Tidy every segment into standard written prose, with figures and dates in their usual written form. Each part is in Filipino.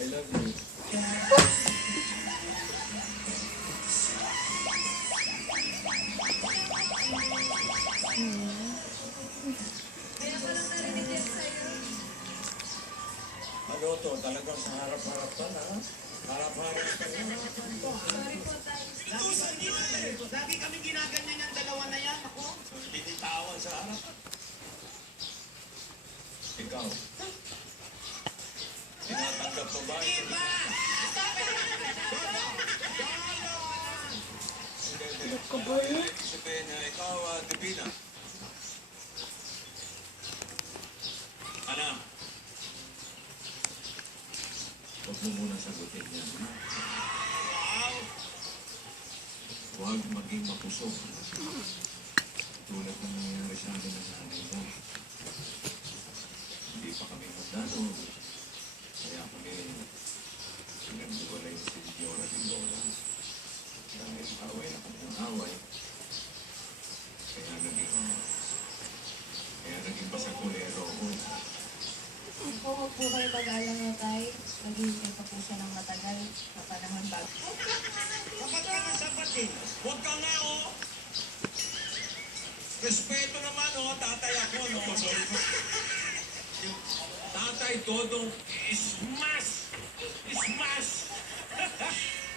I love you. Ano to? Talagang sa harap-harap pa na? Harap-harap pa na? Lagi kami ginaganyan yung dalawa na yan. Ako, binitawan sa harap. Ikaw. Tinatanggap mo ba? Iba! Sabihin niya, ikaw, Divina. Anak. Huwag mo muna sagutin yan. Wow! Huwag maging mapusok. Tulad ng nangyayari sa amin ng nanay mo. Hindi pa kami magdano. Kaya kami pinagbuwalay si Dora at Lola. Dahil away na kami ng away. Kaya naging pasakulero ko. Ako, huwag po kayo mag-alala, tay. Naghihintay pa po siya ng matagal na panahon bago. Sapat ka na sapat eh. Huwag ka nga oh. Respeto naman oh, tatay ako no. Tatay Dodong Smash! Smash!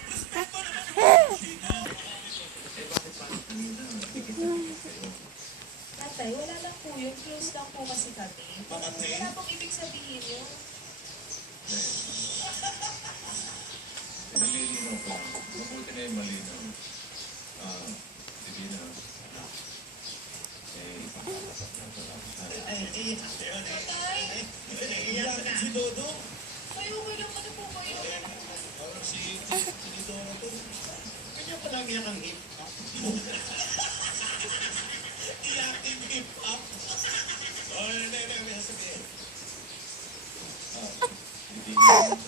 Respeto naman eh bakit pa kanina? Dikit-dikit kayo. Tatay, wala lang po yun. Close lang po kasi kami. Pamatay? Wala pong ibig sabihin yun. Malinaw ko lang. Mabuti na yung malinaw. Divina. Ipapakasap na ito lang. Tatay, Iyak na si Dodo. kayo, walang ano po kayo. Parang si Dodo to. Kanya pa lang iyak ang hip hop. Iyak yung hip hop. Oh, hindi. Sige. Divina.